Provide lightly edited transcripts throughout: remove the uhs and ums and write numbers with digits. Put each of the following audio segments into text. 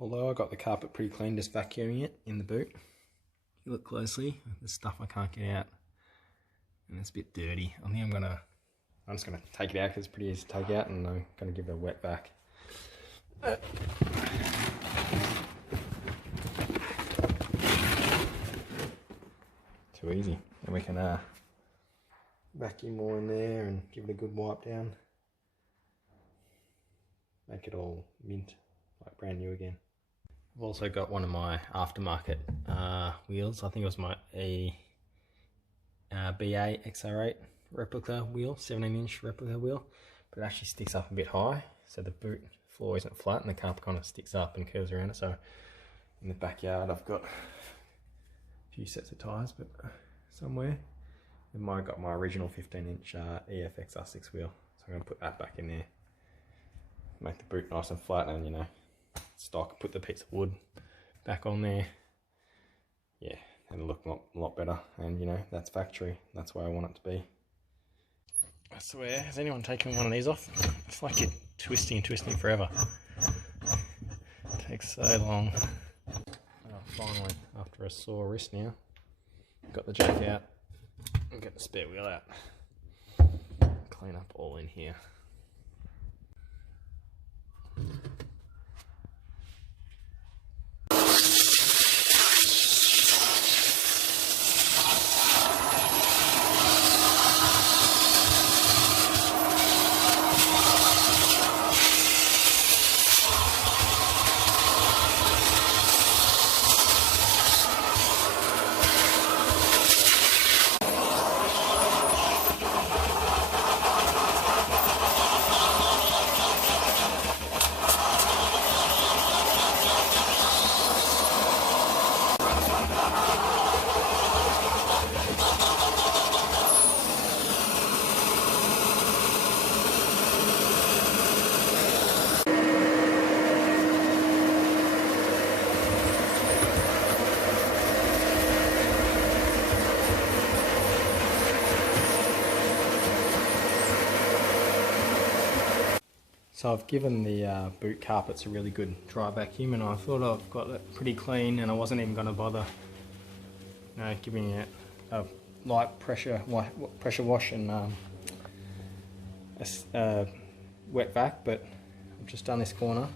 Although I got the carpet pretty clean, just vacuuming it in the boot. If you look closely, there's stuff I can't get out, and it's a bit dirty. I think I'm just gonna take it out because it's pretty easy to take out, and I'm gonna give it a wet vac. Too easy. And we can vacuum more in there and give it a good wipe down. Make it all mint, like brand new again. I've also got one of my aftermarket wheels. I think it was my BA XR6 replica wheel, 17-inch replica wheel, but it actually sticks up a bit high, so the boot floor isn't flat and the carpet kind of sticks up and curves around it. So in the backyard I've got a few sets of tyres, but somewhere. And I got my original 15-inch EF XR6 wheel, so I'm going to put that back in there. Make the boot nice and flat, and stock, put the piece of wood back on there. Yeah, it'll look a lot better, and that's factory, that's where I want it to be. I swear, has anyone taken one of these off? It's like you're twisting and twisting forever. It takes so long. Finally, after a sore wrist now, got the jack out and get the spare wheel out. Clean up all in here. So I've given the boot carpets a really good dry vacuum, and I thought I've got it pretty clean, and I wasn't even going to bother giving it a light pressure wash and a wet vac, but I've just done this corner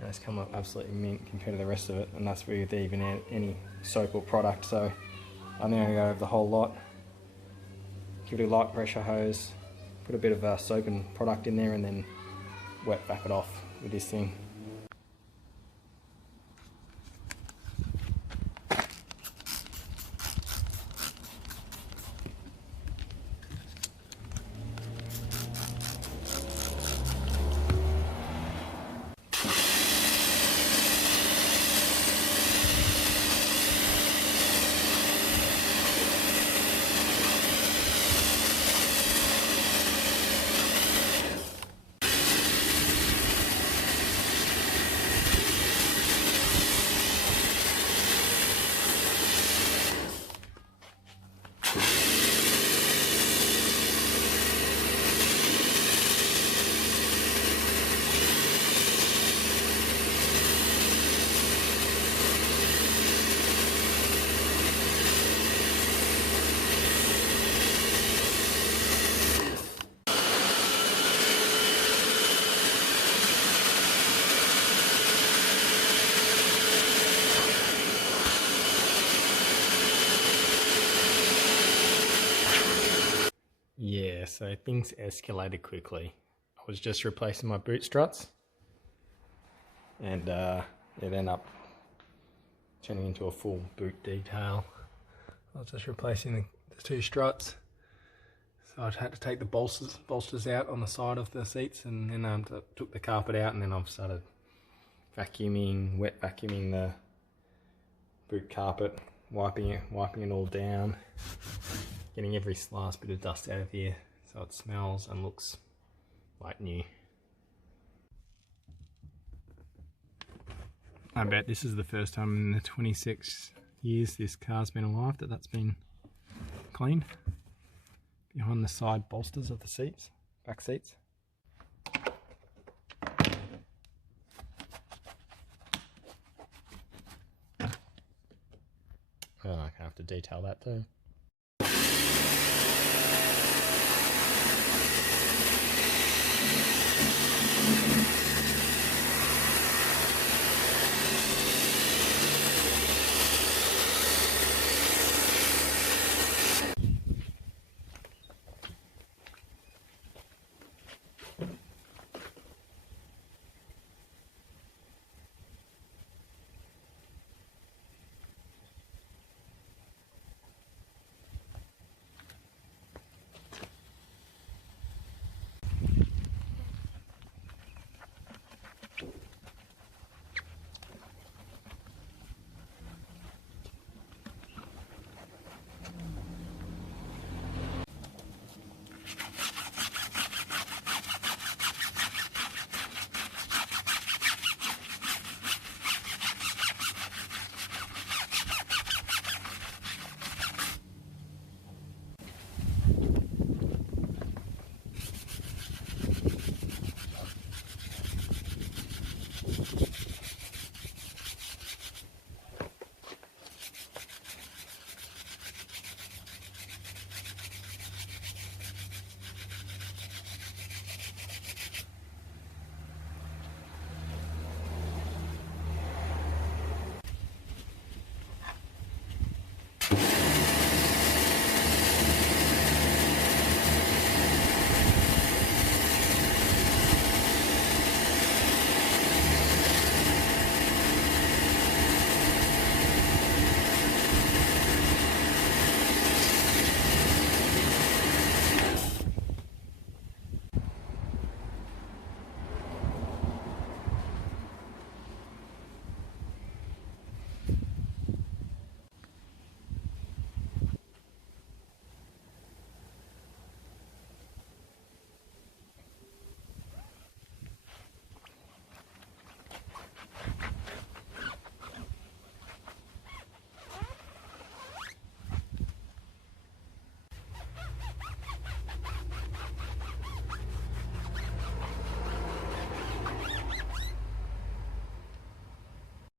and it's come up absolutely mint compared to the rest of it, and that's with even any soap or product. So I'm going to go over the whole lot, give it a light pressure hose, put a bit of soap and product in there, and then wet vac it off with this thing. Yeah, so things escalated quickly. I was just replacing my boot struts, and it ended up turning into a full boot detail. I was just replacing the two struts, so I had to take the bolsters out on the side of the seats, and then took the carpet out, and then I've started vacuuming, wet vacuuming the boot carpet, wiping it all down, getting every last bit of dust out of here so it smells and looks like new. I bet this is the first time in the 26 years this car's been alive that's been cleaned. Behind the side bolsters of the seats, back seats. I have to detail that too.